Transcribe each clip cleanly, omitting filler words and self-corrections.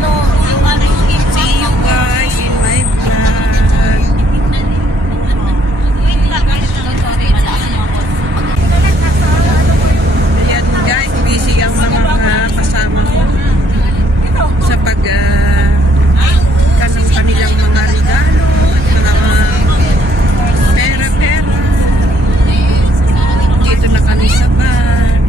See you guys in my vlog. Ayan guys, busy ang mga kasama ko sa kanong kanilang mga regalo at mga pera-pera. Dito na kami sa van.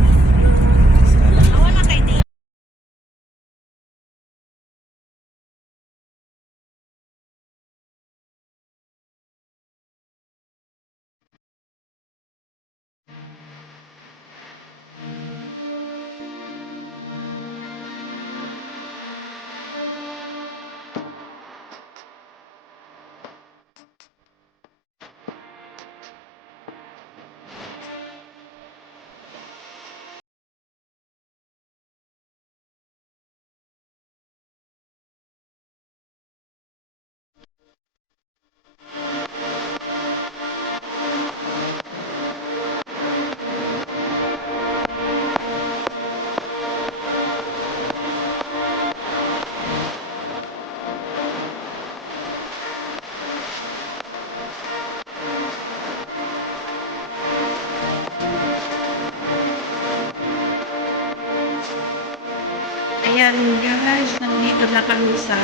Ayan guys, nandito na kami sa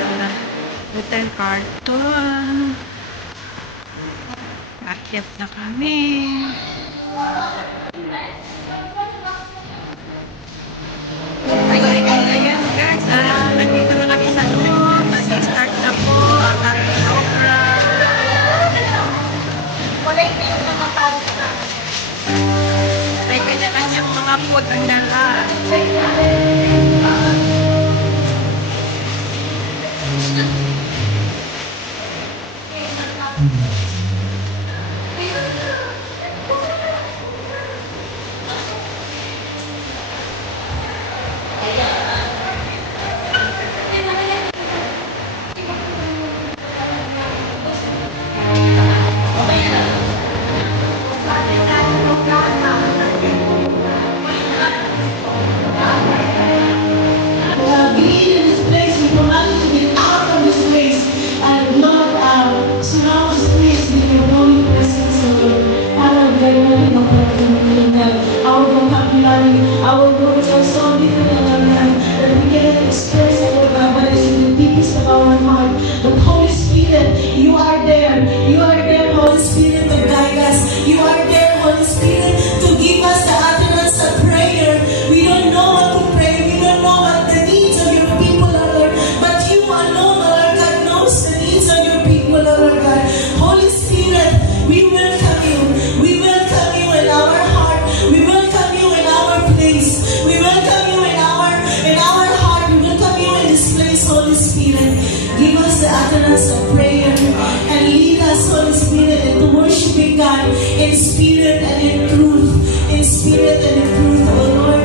hotel Carlton. Akyat na kami. Ayan guys, nandito na kami sa loob. Nag-start na po ang ating program. May kanya-kanyang mga food ang lahat. Our words are so different that we cannot express our God in the deepest of our heart. But Holy Spirit, you are there. You are there, Holy Spirit, to guide us. You are there, Holy Spirit, to give us the utterance of prayer. We don't know what to pray. We don't know what the needs of your people are, Lord. But you alone, Lord God, knows the needs of your people, Lord God. Holy Spirit, we welcome you. We welcome you in our heart. We welcome you in our place. We welcome you in our heart. We welcome you in this place, Holy Spirit. Give us the utterance of prayer and lead us, Holy Spirit, into worshiping God in spirit and in truth. In spirit and in truth, oh Lord.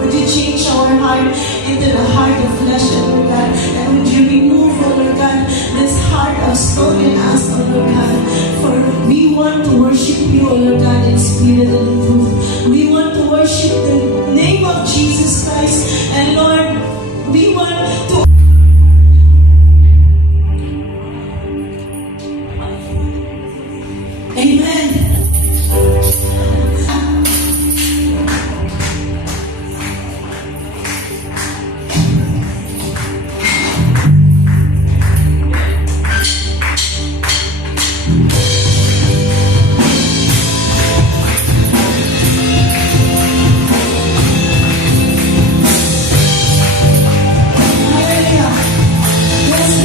Would you change our heart into the heart of flesh, oh Lord God? And would you remove, oh Lord God, this heart of stone in us, oh Lord God? For we want to worship you, oh Lord God, in spirit and in truth. We want to worship the name of Jesus Christ. And Lord, we want to Amen.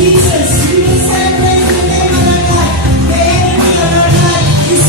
Jesus, we will celebrate the name of our God. The enemy of our God is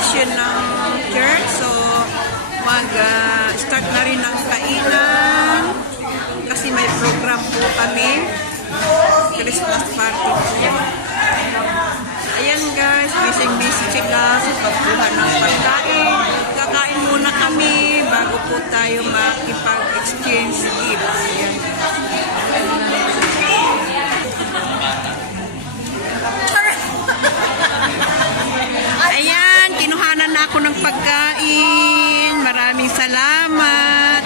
celebration ng church. So, mag-start na rin ang kainan kasi may program po kami. Christmas party po. Ayan guys, busy sila sa pagkuha ng pagkain. Kakain muna kami bago po tayo makipag-exchange gifts. Ayan. Ayan, kinuhanan na ako ng pagkain. Maraming salamat.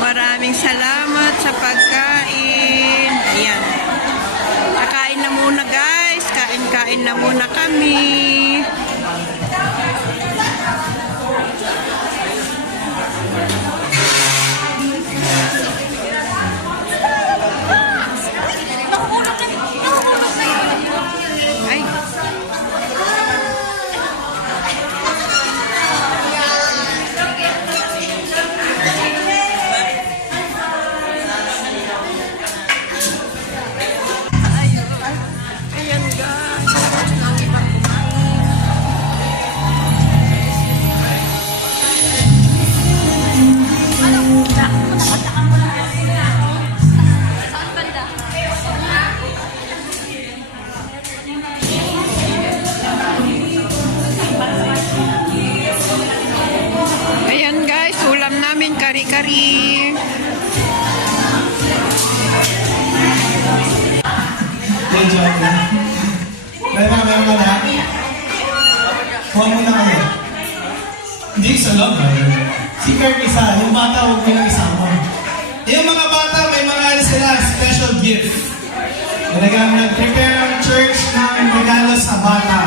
Maraming salamat sa pagkain. Ayan. Kakain na muna guys. Kain na muna kami. Ay. Ayan guys, tapos na ang ibang kumain. Ayan guys, ulam namin kari-kari. Hey, John. Meron ka na? Huwag mo na kayo. Hindi sa loob, ha? Si Kurt isa, yung bata, huwag mo yung isama. Yung mga bata, may mga sila special gift. Talagang nag-prepare ang church ng regalo sa bata.